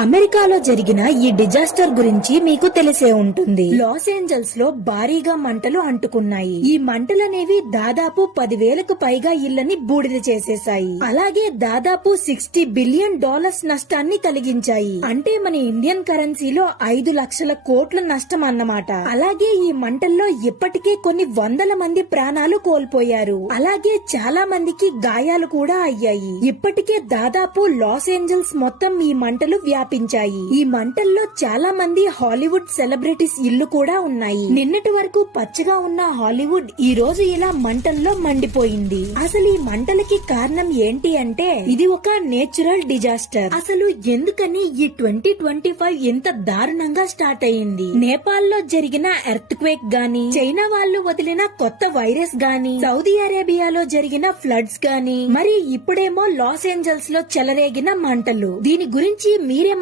అమెరికాలో జరిగిన ఈ డిజాస్టర్ గురించి మీకు తెలిసే ఉంటుంది. లాస్ ఏంజల్స్ లో భారీగా మంటలు అంటుకున్నాయి. ఈ మంటలనేవి దాదాపు 10,000కు పైగా ఇళ్లని బూడిద చేసేశాయి. అలాగే దాదాపు $60 బిలియన్ నష్టాన్ని కలిగించాయి. అంటే మన ఇండియన్ కరెన్సీలో 5 లక్షల కోట్ల నష్టం అన్నమాట. అలాగే ఈ మంటల్లో ఇప్పటికే కొన్ని వందల మంది ప్రాణాలు కోల్పోయారు. అలాగే చాలా మందికి గాయాలు కూడా అయ్యాయి. ఇప్పటికే దాదాపు లాస్ ఏంజల్స్ మొత్తం ఈ మంటలు వ్యాపించాయి. ఈ మంటల్లో చాలా మంది హాలీవుడ్ సెలబ్రిటీస్ ఇల్లు కూడా ఉన్నాయి. నిన్నటి వరకు పచ్చగా ఉన్న హాలీవుడ్ ఈ రోజు ఇలా మంటల్లో మండిపోయింది. అసలు ఈ మంటలకి కారణం ఏంటి అంటే ఇది ఒక నేచురల్ డిజాస్టర్. అసలు ఎందుకని ఈ 2025 ఎంత దారుణంగా స్టార్ట్ అయింది? నేపాల్ లో జరిగిన ఎర్త్ క్వేక్ గాని, చైనా వాళ్ళు వదిలిన కొత్త వైరస్ గాని, సౌదీ అరేబియాలో జరిగిన ఫ్లడ్స్ గాని, మరి ఇప్పుడేమో లాస్ ఏంజల్స్ లో చెలరేగిన మంటలు. దీని గురించి మీరే